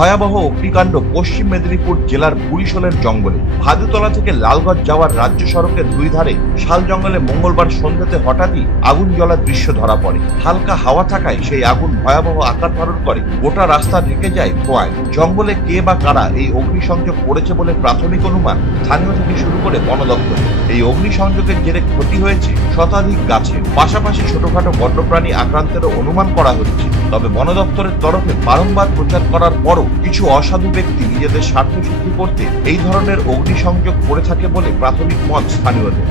ভয়াবহ অগ্নিকাণ্ড পশ্চিম মেদিনীপুর জেলার বুড়িশোলের জঙ্গলে। ভাদুতলা থেকে লালগঞ্জ যাওয়ার রাজ্য সড়কের দুই ধারে শাল জঙ্গলে মঙ্গলবার সন্ধ্যাতে হঠাৎই আগুন জ্বলার দৃশ্য ধরা পড়ে। হালকা হাওয়া থাকায় সেই আগুন ভয়াবহ আকার ধারণ করে, গোটা রাস্তা ঢেকে যায় ধোঁয়ায়। জঙ্গলে কে বা কারা এই অগ্নিসংযোগ করেছে বলে প্রাথমিক অনুমান স্থানীয় থেকে শুরু করে বন দপ্তর। এই অগ্নিসংযোগের জেরে ক্ষতি হয়েছে শতাধিক গাছের, পাশাপাশি ছোটখাটো বন্যপ্রাণী আক্রান্তেরও অনুমান করা হচ্ছে। তবে বন দপ্তরের তরফে বারংবার প্রচার করার পরও কিছু অসাধু ব্যক্তি নিজেদের স্বার্থ সিদ্ধি করতে এই ধরনের অগ্নিসংযোগ করে থাকে বলে প্রাথমিক মত স্থানীয়দের।